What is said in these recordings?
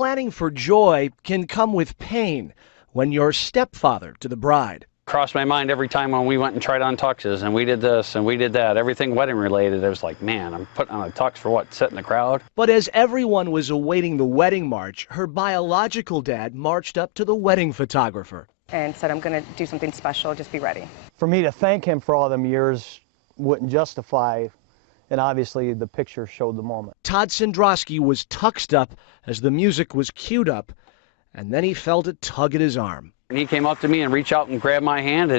planning for joy can come with pain when you're stepfather to the bride. Crossed my mind every time when we went and tried on tuxes, and we did this and we did that, everything wedding related. I was like, man, I'm putting on a tux for what, sit in the crowd? But as everyone was awaiting the wedding march, her biological dad marched up to the wedding photographer and said, I'm going to do something special, just be ready. For me to thank him for all them years wouldn't justify, and obviously the picture showed the moment. Todd Sandrosky was tuxed up as the music was queued up, and then he felt a tug at his arm. And he came up to me and reached out and grabbed my hand,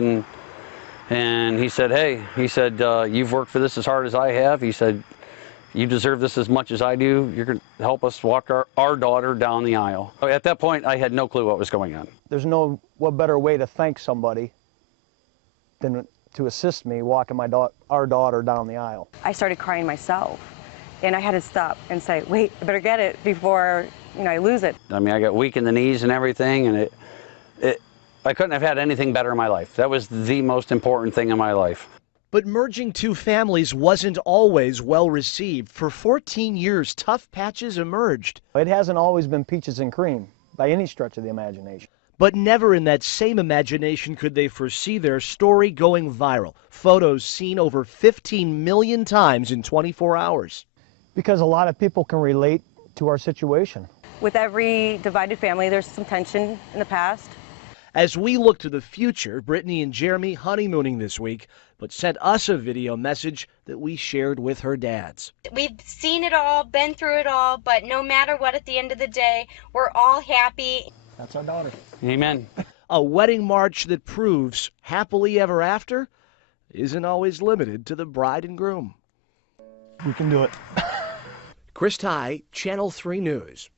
and he said, hey, he said, you've worked for this as hard as I have. He said, you deserve this as much as I do. You're going to help us walk our daughter down the aisle. At that point, I had no clue what was going on. There's what better way to thank somebody than to assist me walking our daughter down the aisle. I started crying myself, and I had to stop and say, wait, I better get it before I lose it. I mean, I got weak in the knees and everything, and I couldn't have had anything better in my life. That was the most important thing in my life. But merging two families wasn't always well received. For 14 years, tough patches emerged. It hasn't always been peaches and cream by any stretch of the imagination. But never in that same imagination could they foresee their story going viral. Photos seen over 15 million times in 24 hours. Because a lot of people can relate to our situation. With every divided family, there's some tension in the past. As we look to the future, Brittany and Jeremy honeymooning this week, but sent us a video message that we shared with her dads. We've seen it all, been through it all, but no matter what, at the end of the day, we're all happy. That's our daughter. Amen. A wedding march that proves happily ever after isn't always limited to the bride and groom. We can do it. Chris Ty, Channel 3 News.